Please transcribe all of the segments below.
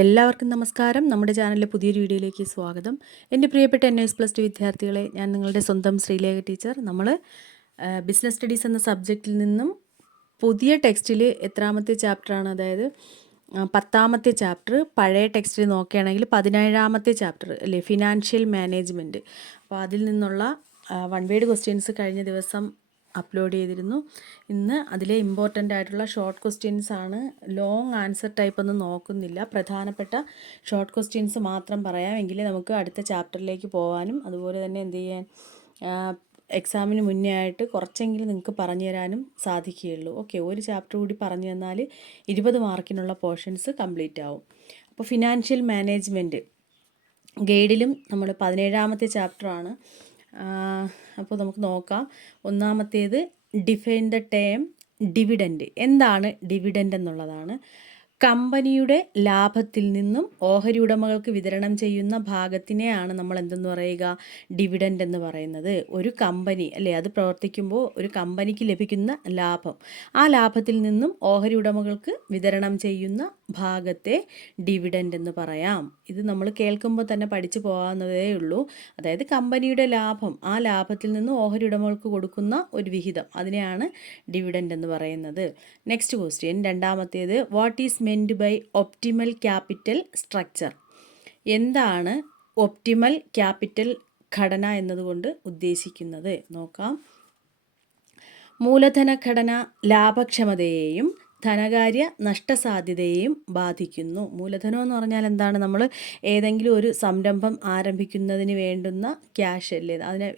എല്ലാവർക്കും നമസ്കാരം. നമ്മുടെ ചാനലിലെ പുതിയൊരു വീഡിയോയിലേക്ക് സ്വാഗതം. എൻ്റെ പ്രിയപ്പെട്ട NS+2 വിദ്യാർത്ഥികളെ, ഞാൻ നിങ്ങളുടെ സ്വന്തം ശ്രീലേഖ ടീച്ചർ. നമ്മൾ ബിസിനസ് സ്റ്റഡീസ് എന്ന സബ്ജക്റ്റിൽ നിന്നും പുതിയ ടെക്സ്റ്റിൽ എത്രാമത്തെ ചാപ്റ്ററാണ്, അതായത് 10ാമത്തെ ചാപ്റ്റർ, പഴയ ടെക്സ്റ്റിൽ നോക്കുകയാണെങ്കിൽ 17ാമത്തെ ചാപ്റ്റർ അല്ലേ, ഫിനാൻഷ്യൽ മാനേജ്മെൻറ്റ്. അപ്പോൾ അതിൽ നിന്നുള്ള വൺ വേഡ് ക്വസ്റ്റ്യൻസ് കഴിഞ്ഞ ദിവസം അപ്ലോഡ് ചെയ്തിരുന്നു. ഇന്ന് അതിലെ ഇമ്പോർട്ടൻ്റ് ആയിട്ടുള്ള ഷോർട്ട് ക്വസ്റ്റ്യൻസ് ആണ്. ലോങ് ആൻസർ ടൈപ്പ് ഒന്നും നോക്കുന്നില്ല, പ്രധാനപ്പെട്ട ഷോർട്ട് ക്വസ്റ്റ്യൻസ് മാത്രം പറയാം. എങ്കിലേ നമുക്ക് അടുത്ത ചാപ്റ്ററിലേക്ക് പോകാനും അതുപോലെ തന്നെ എന്ത് ചെയ്യാൻ എക്സാമിന് മുന്നേ ആയിട്ട് കുറച്ചെങ്കിലും നിങ്ങൾക്ക് പറഞ്ഞു തരാനും സാധിക്കുകയുള്ളൂ. ഓക്കെ, ഒരു ചാപ്റ്റർ കൂടി പറഞ്ഞു തന്നാൽ 20 മാർക്കിനുള്ള പോർഷൻസ് കംപ്ലീറ്റ് ആവും. അപ്പോൾ ഫിനാൻഷ്യൽ മാനേജ്മെൻറ്റ് ഗൈഡിലും നമ്മൾ 17ാമത്തെ ചാപ്റ്ററാണ്. അപ്പോൾ നമുക്ക് നോക്കാം. ഒന്നാമത്തേത് ഡിഫൈൻ ദ ടേം ഡിവിഡൻഡ്. എന്താണ് ഡിവിഡൻഡ് എന്നുള്ളതാണ്. കമ്പനിയുടെ ലാഭത്തിൽ നിന്നും ഓഹരി ഉടമകൾക്ക് വിതരണം ചെയ്യുന്ന ഭാഗത്തിനെയാണ് നമ്മൾ എന്തെന്ന് പറയുക, ഡിവിഡൻഡ് എന്ന് പറയുന്നത്. ഒരു കമ്പനി അല്ലേ, അത് പ്രവർത്തിക്കുമ്പോൾ ഒരു കമ്പനിക്ക് ലഭിക്കുന്ന ലാഭം, ആ ലാഭത്തിൽ നിന്നും ഓഹരി ഉടമകൾക്ക് വിതരണം ചെയ്യുന്ന ഭാഗത്തെ ഡിവിഡൻഡ് എന്ന് പറയാം. ഇത് നമ്മൾ കേൾക്കുമ്പോൾ തന്നെ പഠിച്ചു പോകാവുന്നതേ ഉള്ളൂ. അതായത് കമ്പനിയുടെ ലാഭം, ആ ലാഭത്തിൽ നിന്നും ഓഹരി ഉടമകൾക്ക് കൊടുക്കുന്ന ഒരു വിഹിതം, അതിനെയാണ് ഡിവിഡൻഡ് എന്ന് പറയുന്നത്. നെക്സ്റ്റ് ക്വസ്റ്റ്യൻ, രണ്ടാമത്തേത്, what is meant by optimal capital structure. എന്താണ് ഒപ്റ്റിമൽ ക്യാപിറ്റൽ ഘടന എന്നതുകൊണ്ട് ഉദ്ദേശിക്കുന്നത് നോക്കാം. മൂലധന ഘടന ലാഭക്ഷമതയെയും ധനകാര്യ നഷ്ടസാധ്യതയെയും ബാധിക്കുന്നു. മൂലധനം എന്ന് പറഞ്ഞാൽ എന്താണ്? നമ്മൾ ഏതെങ്കിലും ഒരു സംരംഭം ആരംഭിക്കുന്നതിന് വേണ്ടുന്ന ക്യാഷ് അല്ലേ,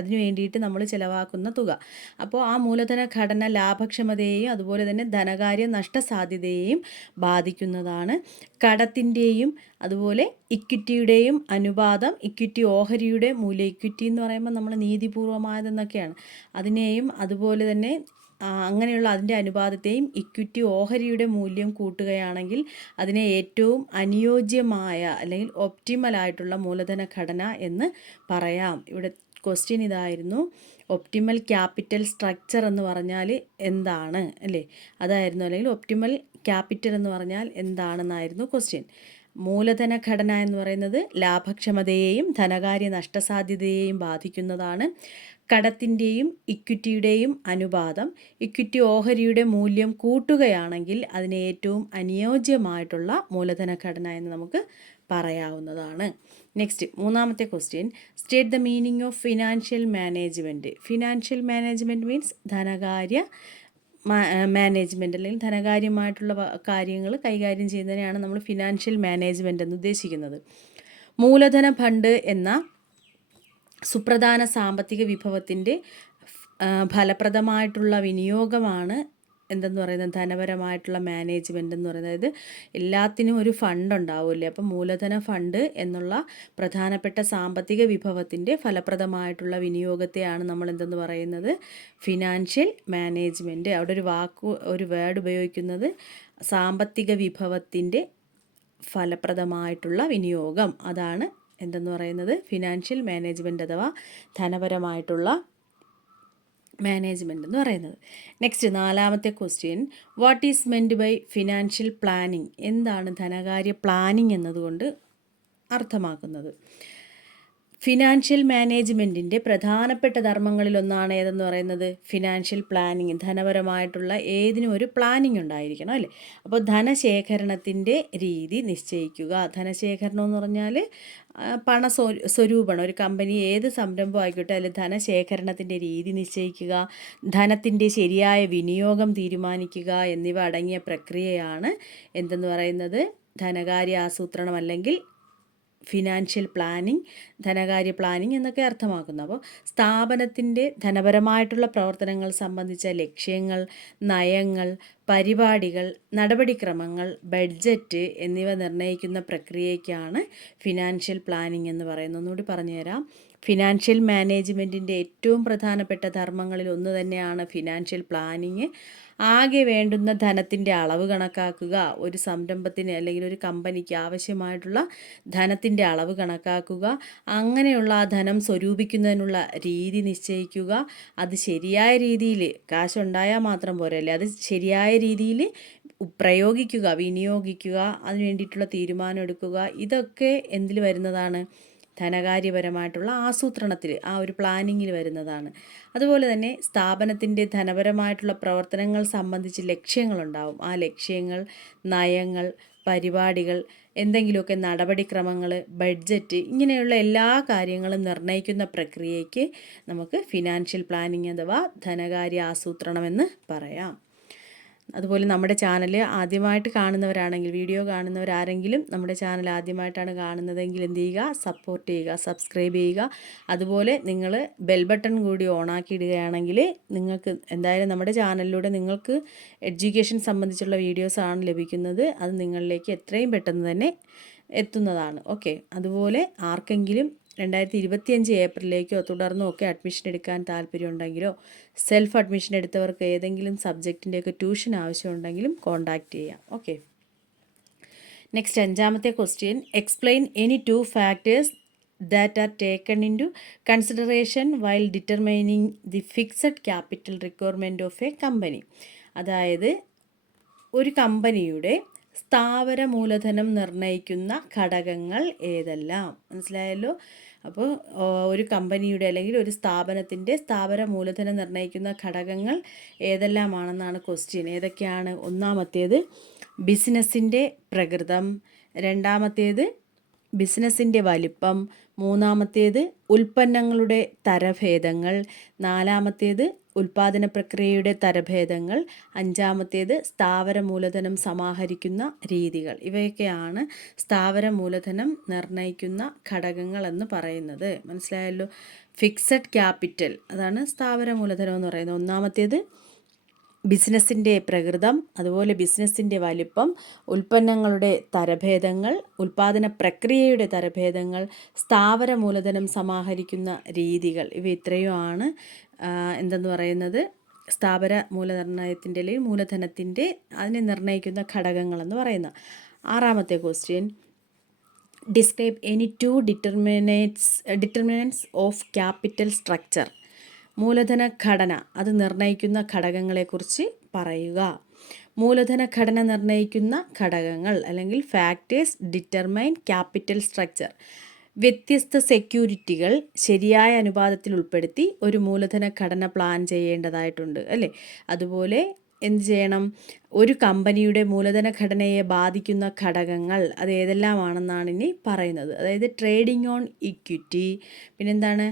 അതിന് വേണ്ടിയിട്ട് നമ്മൾ ചിലവാക്കുന്ന തുക. അപ്പോൾ ആ മൂലധന ഘടന ലാഭക്ഷമതയെയും അതുപോലെ തന്നെ ധനകാര്യ നഷ്ടസാധ്യതയെയും ബാധിക്കുന്നതാണ്. കടത്തിൻ്റെയും അതുപോലെ ഇക്വിറ്റിയുടെയും അനുപാതം, ഇക്വിറ്റി ഓഹരിയുടെ മൂല്യം, ഇക്വിറ്റി എന്ന് പറയുമ്പോൾ നമ്മൾ നീതിപൂർവമായതെന്നൊക്കെയാണ്, അതിനെയും അതുപോലെ തന്നെ അങ്ങനെയുള്ള അതിൻ്റെ അനുപാതത്തെയും ഇക്വിറ്റി ഓഹരിയുടെ മൂല്യം കൂട്ടുകയാണെങ്കിൽ അതിനെ ഏറ്റവും അനുയോജ്യമായ അല്ലെങ്കിൽ ഒപ്റ്റിമലായിട്ടുള്ള മൂലധന ഘടന എന്ന് പറയാം. ഇവിടെ ക്വസ്റ്റ്യൻ ഇതായിരുന്നു, ഒപ്റ്റിമൽ ക്യാപിറ്റൽ സ്ട്രക്ചർ എന്ന് പറഞ്ഞാൽ എന്താണ് അല്ലേ, അതായിരുന്നു. അല്ലെങ്കിൽ ഒപ്റ്റിമൽ ക്യാപിറ്റൽ എന്ന് പറഞ്ഞാൽ എന്താണെന്നായിരുന്നു ക്വസ്റ്റ്യൻ. മൂലധന ഘടന എന്ന് പറയുന്നത് ലാഭക്ഷമതയെയും ധനകാര്യ നഷ്ടസാധ്യതയെയും ബാധിക്കുന്നതാണ്. കടത്തിൻ്റെയും ഇക്വിറ്റിയുടെയും അനുപാതം, ഇക്വിറ്റി ഓഹരിയുടെ മൂല്യം കൂട്ടുകയാണെങ്കിൽ അതിന് ഏറ്റവും അനുയോജ്യമായിട്ടുള്ള മൂലധന ഘടന എന്ന് നമുക്ക് പറയാവുന്നതാണ്. നെക്സ്റ്റ്, മൂന്നാമത്തെ question, state the meaning of financial management. Financial management means ധനകാര്യ മാനേജ്മെൻറ്റ് അല്ലെങ്കിൽ ധനകാര്യമായിട്ടുള്ള കാര്യങ്ങൾ കൈകാര്യം ചെയ്യുന്നതിനെയാണ് നമ്മൾ ഫിനാൻഷ്യൽ മാനേജ്മെൻറ്റ് എന്ന് ഉദ്ദേശിക്കുന്നത്. മൂലധന ഫണ്ട് എന്ന സുപ്രധാന സാമ്പത്തിക വിഭവത്തിൻ്റെ ഫലപ്രദമായിട്ടുള്ള വിനിയോഗമാണ് എന്തെന്ന് പറയുന്നത്, ധനപരമായിട്ടുള്ള മാനേജ്മെൻ്റ് എന്ന് പറയുന്നത്. അതായത് എല്ലാത്തിനും ഒരു ഫണ്ട് ഉണ്ടാവില്ലേ, അപ്പം മൂലധന ഫണ്ട് എന്നുള്ള പ്രധാനപ്പെട്ട സാമ്പത്തിക വിഭവത്തിൻ്റെ ഫലപ്രദമായിട്ടുള്ള വിനിയോഗത്തെയാണ് നമ്മൾ എന്തെന്ന് പറയുന്നത്, ഫിനാൻഷ്യൽ മാനേജ്മെൻറ്റ്. അവിടെ ഒരു വേർഡ് ഉപയോഗിക്കുന്നത് സാമ്പത്തിക വിഭവത്തിൻ്റെ ഫലപ്രദമായിട്ടുള്ള വിനിയോഗം, അതാണ് എന്തെന്ന് പറയുന്നത്, ഫിനാൻഷ്യൽ മാനേജ്മെൻറ്റ് അഥവാ ധനപരമായിട്ടുള്ള മാനേജ്മെൻറ്റ് എന്ന് പറയുന്നത്. നെക്സ്റ്റ്, നാലാമത്തെ question, what is meant by financial planning. എന്താണ് ധനകാര്യ പ്ലാനിങ് എന്നതുകൊണ്ട് അർത്ഥമാക്കുന്നത്? ഫിനാൻഷ്യൽ മാനേജ്മെൻറ്റിൻ്റെ പ്രധാനപ്പെട്ട ധർമ്മങ്ങളിലൊന്നാണ് ഏതെന്ന് പറയുന്നത്, ഫിനാൻഷ്യൽ പ്ലാനിങ്. ധനപരമായിട്ടുള്ള ഏതിനും ഒരു പ്ലാനിങ് ഉണ്ടായിരിക്കണം അല്ലേ. അപ്പോൾ ധനശേഖരണത്തിൻ്റെ രീതി നിശ്ചയിക്കുക. ധനശേഖരണം എന്ന് പറഞ്ഞാൽ സ്വരൂപണം. ഒരു കമ്പനി ഏത് സംരംഭം ആയിക്കോട്ടെ അതിൽ ധനശേഖരണത്തിൻ്റെ രീതി നിശ്ചയിക്കുക, ധനത്തിൻ്റെ ശരിയായ വിനിയോഗം തീരുമാനിക്കുക എന്നിവ അടങ്ങിയ പ്രക്രിയയാണ് എന്തെന്ന് പറയുന്നത്, ധനകാര്യ ആസൂത്രണം അല്ലെങ്കിൽ ഫിനാൻഷ്യൽ പ്ലാനിങ്, ധനകാര്യ പ്ലാനിങ് എന്നൊക്കെ അർത്ഥമാക്കുന്നു. അപ്പോൾ സ്ഥാപനത്തിൻ്റെ ധനപരമായിട്ടുള്ള പ്രവർത്തനങ്ങൾ സംബന്ധിച്ച ലക്ഷ്യങ്ങൾ, നയങ്ങൾ, പരിപാടികൾ, നടപടിക്രമങ്ങൾ, ബഡ്ജറ്റ് എന്നിവ നിർണ്ണയിക്കുന്ന പ്രക്രിയയ്ക്കാണ് ഫിനാൻഷ്യൽ പ്ലാനിങ് എന്ന് പറയുന്നത്. ഒന്നുകൂടി പറഞ്ഞുതരാം. ഫിനാൻഷ്യൽ മാനേജ്മെൻറ്റിൻ്റെ ഏറ്റവും പ്രധാനപ്പെട്ട ധർമ്മങ്ങളിൽ ഒന്ന് തന്നെയാണ് ഫിനാൻഷ്യൽ പ്ലാനിങ്. ആകെ വേണ്ടുന്ന ധനത്തിൻ്റെ അളവ് കണക്കാക്കുക, ഒരു സംരംഭത്തിന് അല്ലെങ്കിൽ ഒരു കമ്പനിക്ക് ആവശ്യമായിട്ടുള്ള ധനത്തിൻ്റെ അളവ് കണക്കാക്കുക, അങ്ങനെയുള്ള ആ ധനം സ്വരൂപിക്കുന്നതിനുള്ള രീതി നിശ്ചയിക്കുക, അത് ശരിയായ രീതിയിൽ കാശുണ്ടായാൽ മാത്രം പോരല്ലേ, അത് ശരിയായ രീതിയിൽ പ്രയോഗിക്കുക, വിനിയോഗിക്കുക, അതിന് വേണ്ടിയിട്ടുള്ള തീരുമാനം എടുക്കുക. ഇതൊക്കെ എന്തിൽ വരുന്നതാണ്? ധനകാര്യപരമായിട്ടുള്ള ആസൂത്രണത്തിൽ, ആ ഒരു പ്ലാനിങ്ങിൽ വരുന്നതാണ്. അതുപോലെ തന്നെ സ്ഥാപനത്തിൻ്റെ ധനപരമായിട്ടുള്ള പ്രവർത്തനങ്ങൾ സംബന്ധിച്ച് ലക്ഷ്യങ്ങളുണ്ടാവും. ആ ലക്ഷ്യങ്ങൾ, നയങ്ങൾ, പരിപാടികൾ, എന്തെങ്കിലുമൊക്കെ നടപടിക്രമങ്ങൾ, ബഡ്ജറ്റ്, ഇങ്ങനെയുള്ള എല്ലാ കാര്യങ്ങളും നിർണ്ണയിക്കുന്ന പ്രക്രിയയ്ക്ക് നമുക്ക് ഫിനാൻഷ്യൽ പ്ലാനിങ് അഥവാ ധനകാര്യ ആസൂത്രണം എന്ന് പറയാം. അതുപോലെ നമ്മുടെ ചാനൽ ആദ്യമായിട്ട് കാണുന്നവരാണെങ്കിൽ, വീഡിയോ കാണുന്നവരാരെങ്കിലും നമ്മുടെ ചാനൽ ആദ്യമായിട്ടാണ് കാണുന്നതെങ്കിൽ എന്ത് ചെയ്യുക? സപ്പോർട്ട് ചെയ്യുക, സബ്സ്ക്രൈബ് ചെയ്യുക. അതുപോലെ നിങ്ങൾ ബെൽ ബട്ടൺ കൂടി ഓണാക്കി ഇടുകയാണെങ്കിൽ നിങ്ങൾക്ക് എന്തായാലും നമ്മുടെ ചാനലിലൂടെ നിങ്ങൾക്ക് എഡ്യൂക്കേഷൻ സംബന്ധിച്ചുള്ള വീഡിയോസാണ് ലഭിക്കുന്നത്. അത് നിങ്ങളിലേക്ക് എത്രയും പെട്ടെന്ന് തന്നെ എത്തുന്നതാണ്. ഓക്കെ. അതുപോലെ ആർക്കെങ്കിലും 2025 ഏപ്രിലേക്കോ തുടർന്നോ ഒക്കെ അഡ്മിഷൻ എടുക്കാൻ താല്പര്യമുണ്ടെങ്കിലോ സെൽഫ് അഡ്മിഷൻ എടുത്തവർക്ക് ഏതെങ്കിലും സബ്ജക്റ്റിൻ്റെയൊക്കെ ട്യൂഷൻ ആവശ്യമുണ്ടെങ്കിലും കോൺടാക്റ്റ് ചെയ്യാം. ഓക്കെ. നെക്സ്റ്റ് 5ാമത്തെ question, explain any 2 factors that are taken into consideration while determining the fixed capital requirement of a company. അതായത് ഒരു കമ്പനിയുടെ സ്ഥാവര മൂലധനം നിർണ്ണയിക്കുന്ന ഘടകങ്ങൾ ഏതെല്ലാം? മനസ്സിലായല്ലോ. അപ്പോൾ ഒരു കമ്പനിയുടെ അല്ലെങ്കിൽ ഒരു സ്ഥാപനത്തിൻ്റെ സ്ഥാവര മൂലധനം നിർണ്ണയിക്കുന്ന ഘടകങ്ങൾ ഏതെല്ലാമാണെന്നാണ് ക്വസ്റ്റ്യൻ. ഏതൊക്കെയാണ്? ഒന്നാമത്തേത് ബിസിനസ്സിൻ്റെ പ്രകൃതം, രണ്ടാമത്തേത് ബിസിനസ്സിൻ്റെ വലിപ്പം, മൂന്നാമത്തേത് ഉൽപ്പന്നങ്ങളുടെ തരഭേദങ്ങൾ, നാലാമത്തേത് ഉൽപ്പാദന പ്രക്രിയയുടെ തരഭേദങ്ങൾ, അഞ്ചാമത്തേത് സ്ഥാവര മൂലധനം സമാഹരിക്കുന്ന രീതികൾ. ഇവയൊക്കെയാണ് സ്ഥാവര മൂലധനം നിർണ്ണയിക്കുന്ന ഘടകങ്ങൾ എന്ന് പറയുന്നത്. മനസ്സിലായല്ലോ. ഫിക്സഡ് ക്യാപിറ്റൽ, അതാണ് സ്ഥാവര മൂലധനം എന്ന് പറയുന്നത്. ഒന്നാമത്തേത് ബിസിനസ്സിൻ്റെ പ്രകൃതം, അതുപോലെ ബിസിനസ്സിൻ്റെ വലിപ്പം, ഉൽപ്പന്നങ്ങളുടെ തരഭേദങ്ങൾ, ഉൽപ്പാദന പ്രക്രിയയുടെ തരഭേദങ്ങൾ, സ്ഥാവര മൂലധനം സമാഹരിക്കുന്ന രീതികൾ. ഇവ ഇത്രയുമാണ് എന്തെന്ന് പറയുന്നത് സ്ഥാവര മൂലനിർണ്ണയത്തിൻ്റെ അല്ലെങ്കിൽ മൂലധനത്തിൻ്റെ അതിനെ നിർണ്ണയിക്കുന്ന ഘടകങ്ങളെന്ന് പറയുന്നത്. 6ാമത്തെ question, describe any 2 determinants of capital structure. മൂലധന ഘടന അത് നിർണ്ണയിക്കുന്ന ഘടകങ്ങളെക്കുറിച്ച് പറയുക. മൂലധന ഘടന നിർണ്ണയിക്കുന്ന ഘടകങ്ങൾ അല്ലെങ്കിൽ ഫാക്ടേഴ്സ് ഡിറ്റർമൈൻ ക്യാപിറ്റൽ സ്ട്രക്ചർ. വ്യത്യസ്ത സെക്യൂരിറ്റികൾ ശരിയായ അനുപാതത്തിൽ ഉൾപ്പെടുത്തി ഒരു മൂലധന ഘടന പ്ലാൻ ചെയ്യേണ്ടതായിട്ടുണ്ട്, അല്ലേ? അതുപോലെ എന്ത് ചെയ്യണം? ഒരു കമ്പനിയുടെ മൂലധന ഘടനയെ ബാധിക്കുന്ന ഘടകങ്ങൾ അത് ഏതെല്ലാമാണെന്നാണ് ഇനി പറയുന്നത്. അതായത് ട്രേഡിംഗ് ഓൺ ഇക്വിറ്റി, പിന്നെന്താണ്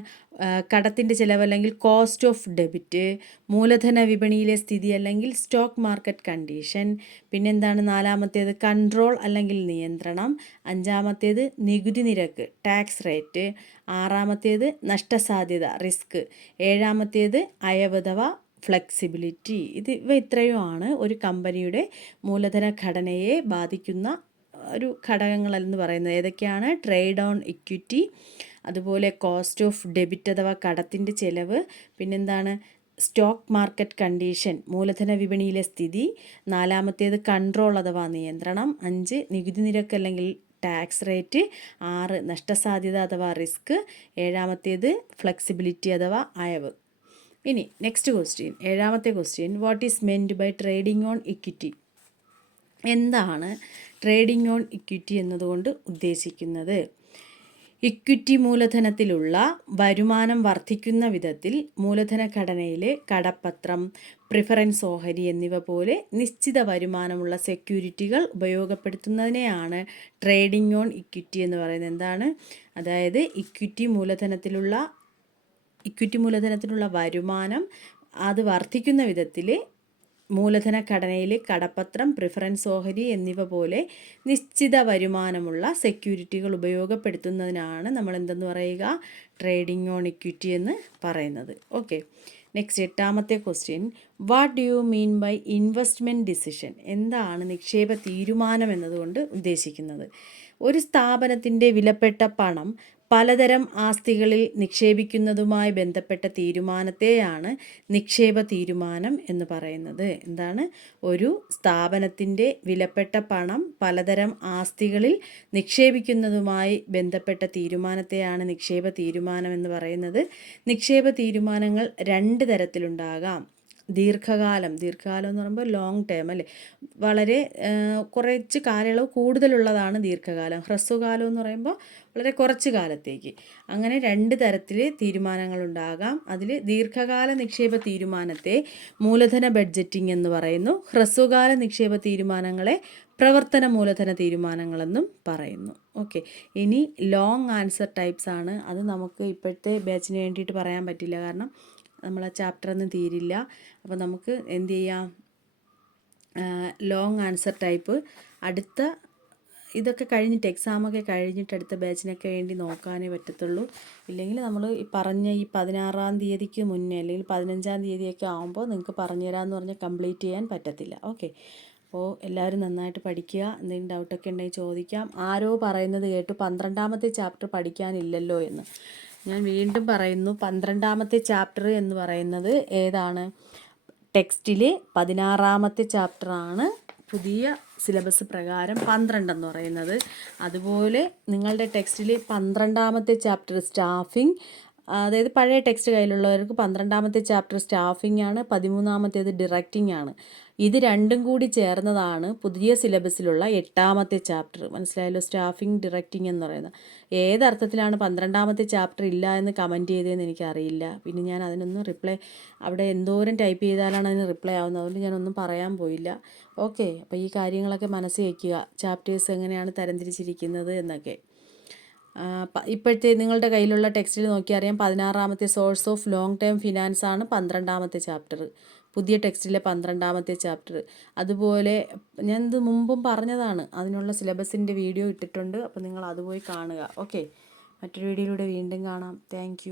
കടത്തിൻ്റെ ചിലവ് അല്ലെങ്കിൽ കോസ്റ്റ് ഓഫ് ഡെബിറ്റ്, മൂലധന വിപണിയിലെ സ്ഥിതി അല്ലെങ്കിൽ സ്റ്റോക്ക് മാർക്കറ്റ് കണ്ടീഷൻ, പിന്നെന്താണ് 4ാമത്തേത് കൺട്രോൾ അല്ലെങ്കിൽ നിയന്ത്രണം, 5ാമത്തേത് നികുതി നിരക്ക് ടാക്സ് റേറ്റ്, 6ാമത്തേത് നഷ്ടസാധ്യത റിസ്ക്, 7ാമത്തേത് അയവ് അഥവാ ഫ്ലെക്സിബിലിറ്റി. ഇവ ഇത്രയുമാണ് ഒരു കമ്പനിയുടെ മൂലധന ഘടനയെ ബാധിക്കുന്ന ഒരു ഘടകങ്ങളെന്ന് പറയുന്നത്. ഏതൊക്കെയാണ്? ട്രേഡ് ഓൺ ഇക്വിറ്റി, അതുപോലെ കോസ്റ്റ് ഓഫ് ഡെബിറ്റ് അഥവാ കടത്തിൻ്റെ ചെലവ്, പിന്നെന്താണ് സ്റ്റോക്ക് മാർക്കറ്റ് കണ്ടീഷൻ മൂലധന വിപണിയിലെ സ്ഥിതി, 4ാമത്തേത് കൺട്രോൾ അഥവാ നിയന്ത്രണം, 5 നികുതി നിരക്ക് അല്ലെങ്കിൽ ടാക്സ് റേറ്റ്, 6 നഷ്ടസാധ്യത അഥവാ റിസ്ക്, 7ാമത്തേത് ഫ്ലെക്സിബിലിറ്റി അഥവാ അയവ്. ഇനി നെക്സ്റ്റ് ക്വസ്റ്റ്യൻ, 7ാമത്തെ question, what is meant by trading on equity? എന്താണ് ട്രേഡിംഗ് ഓൺ ഇക്വിറ്റി എന്നതുകൊണ്ട് ഉദ്ദേശിക്കുന്നത്? ഇക്വിറ്റി മൂലധനത്തിലുള്ള വരുമാനം വർദ്ധിക്കുന്ന വിധത്തിൽ മൂലധന ഘടനയിലെ കടപ്പത്രം, പ്രിഫറൻസ് ഓഹരി എന്നിവ പോലെ നിശ്ചിത വരുമാനമുള്ള സെക്യൂരിറ്റികൾ ഉപയോഗപ്പെടുത്തുന്നതിനെയാണ് ട്രേഡിംഗ് ഓൺ ഇക്വിറ്റി എന്ന് പറയുന്നത്. എന്താണ്? അതായത് ഇക്വിറ്റി മൂലധനത്തിനുള്ള വരുമാനം അത് വർദ്ധിക്കുന്ന വിധത്തിൽ മൂലധന ഘടനയിൽ കടപ്പത്രം, പ്രിഫറൻസ് ഓഹരി എന്നിവ പോലെ നിശ്ചിത വരുമാനമുള്ള സെക്യൂരിറ്റികൾ ഉപയോഗപ്പെടുത്തുന്നതിനാണ് നമ്മൾ എന്തെന്ന് പറയുക? ട്രേഡിംഗ് ഓൺ ഇക്വിറ്റി എന്ന് പറയുന്നത്. ഓക്കെ. നെക്സ്റ്റ് 8ാമത്തെ question, what do you mean by investment decision? എന്താണ് നിക്ഷേപ തീരുമാനം എന്നതുകൊണ്ട് ഉദ്ദേശിക്കുന്നത്? ഒരു സ്ഥാപനത്തിൻ്റെ വിലപ്പെട്ട പണം പലതരം ആസ്തികളിൽ നിക്ഷേപിക്കുന്നതുമായി ബന്ധപ്പെട്ട തീരുമാനത്തെയാണ് നിക്ഷേപ തീരുമാനം എന്ന് പറയുന്നത്. എന്താണ്? ഒരു സ്ഥാപനത്തിൻ്റെ വിലപ്പെട്ട പണം പലതരം ആസ്തികളിൽ നിക്ഷേപിക്കുന്നതുമായി ബന്ധപ്പെട്ട തീരുമാനത്തെയാണ് നിക്ഷേപ തീരുമാനം എന്ന് പറയുന്നത്. നിക്ഷേപ തീരുമാനങ്ങൾ രണ്ട് തരത്തിലുണ്ടാകാം. ദീർഘകാലം എന്ന് പറയുമ്പോൾ ലോങ് ടേം അല്ലേ, വളരെ കുറച്ച് കാലയളവ് കൂടുതലുള്ളതാണ് ദീർഘകാലം. ഹ്രസ്വകാലം എന്ന് പറയുമ്പോൾ വളരെ കുറച്ച് കാലത്തേക്ക്. അങ്ങനെ രണ്ട് തരത്തിൽ തീരുമാനങ്ങളുണ്ടാകാം. അതിൽ ദീർഘകാല നിക്ഷേപ തീരുമാനത്തെ മൂലധന ബഡ്ജറ്റിംഗ് എന്ന് പറയുന്നു. ഹ്രസ്വകാല നിക്ഷേപ തീരുമാനങ്ങളെ പ്രവർത്തന മൂലധന തീരുമാനങ്ങളെന്നും പറയുന്നു. ഓക്കെ, ഇനി ലോങ് ആൻസർ ടൈപ്സ് ആണ്. അത് നമുക്ക് ഇപ്പോഴത്തെ ബാച്ചിന് വേണ്ടിയിട്ട് പറയാൻ പറ്റില്ല, കാരണം നമ്മളെ ചാപ്റ്ററൊന്നും തീരില്ല. അപ്പോൾ നമുക്ക് എന്ത് ചെയ്യാം, ലോങ് ആൻസർ ടൈപ്പ് അടുത്ത ഇതൊക്കെ കഴിഞ്ഞിട്ട്, എക്സാമൊക്കെ കഴിഞ്ഞിട്ട് അടുത്ത ബാച്ചിനൊക്കെ വേണ്ടി നോക്കാനേ പറ്റത്തുള്ളൂ. ഇല്ലെങ്കിൽ നമ്മൾ ഈ പറഞ്ഞ ഈ 16-ാം തീയതിക്ക് മുന്നേ അല്ലെങ്കിൽ 15-ാം തീയതിയൊക്കെ ആകുമ്പോൾ നിങ്ങൾക്ക് പറഞ്ഞുതരാമെന്ന് പറഞ്ഞാൽ കംപ്ലീറ്റ് ചെയ്യാൻ പറ്റത്തില്ല. ഓക്കെ, അപ്പോൾ എല്ലാവരും നന്നായിട്ട് പഠിക്കുക. എന്തെങ്കിലും ഡൗട്ടൊക്കെ ഉണ്ടെങ്കിൽ ചോദിക്കാം. ആരോ പറയുന്നത് കേട്ടു 12-ാമത്തെ ചാപ്റ്റർ പഠിക്കാനില്ലല്ലോ എന്ന്. ഞാൻ വീണ്ടും പറയുന്നു, 12-ാമത്തെ ചാപ്റ്റർ എന്ന് പറയുന്നത് ഏതാണ്? ടെക്സ്റ്റിൽ 16-ാമത്തെ ചാപ്റ്ററാണ് പുതിയ സിലബസ് പ്രകാരം 12 എന്ന് പറയുന്നത്. അതുപോലെ നിങ്ങളുടെ ടെക്സ്റ്റിൽ 12-ാമത്തെ ചാപ്റ്റർ സ്റ്റാഫിംഗ്, അതായത് പഴയ ടെക്സ്റ്റ് കയ്യിലുള്ളവർക്ക് 12-ാമത്തെ ചാപ്റ്റർ സ്റ്റാഫിംഗ് ആണ്, 13-ാമത്തേത് ഡിറക്റ്റിംഗ് ആണ്. ഇത് രണ്ടും കൂടി ചേർന്നതാണ് പുതിയ സിലബസിലുള്ള 8-ാമത്തെ ചാപ്റ്റർ. മനസ്സിലായല്ലോ? സ്റ്റാഫിംഗ്, ഡിറക്റ്റിംഗ് എന്ന് പറയുന്നത്. ഏതർത്ഥത്തിലാണ് 12-ാമത്തെ ചാപ്റ്റർ ഇല്ല എന്ന് കമൻറ്റ് ചെയ്തതെന്ന് എനിക്കറിയില്ല. പിന്നെ ഞാൻ അതിനൊന്നും റിപ്ലൈ, അവിടെ എന്തോരം ടൈപ്പ് ചെയ്താലാണ് അതിന് റിപ്ലൈ ആവുന്നത്, അതുകൊണ്ട് ഞാനൊന്നും പറയാൻ പോയില്ല. ഓക്കെ, അപ്പോൾ ഈ കാര്യങ്ങളൊക്കെ മനസ്സിൽ വയ്ക്കുക, ചാപ്റ്റേഴ്സ് എങ്ങനെയാണ് തരംതിരിച്ചിരിക്കുന്നത് എന്നൊക്കെ. ഇപ്പോഴത്തെ നിങ്ങളുടെ കയ്യിലുള്ള ടെക്സ്റ്റിൽ നോക്കിയാൽ അറിയാം, 16-ാമത്തെ source of long term finance ആണ് 12-ാമത്തെ ചാപ്റ്റർ, പുതിയ ടെക്സ്റ്റിലെ 12-ാമത്തെ ചാപ്റ്റർ. അതുപോലെ ഞാൻ ഇത് മുമ്പും പറഞ്ഞതാണ്, അതിനുള്ള സിലബസിൻ്റെ വീഡിയോ ഇട്ടിട്ടുണ്ട്. അപ്പോൾ നിങ്ങൾ അതുപോയി കാണുക. ഓക്കെ, മറ്റൊരു വീഡിയോയിലൂടെ വീണ്ടും കാണാം. താങ്ക്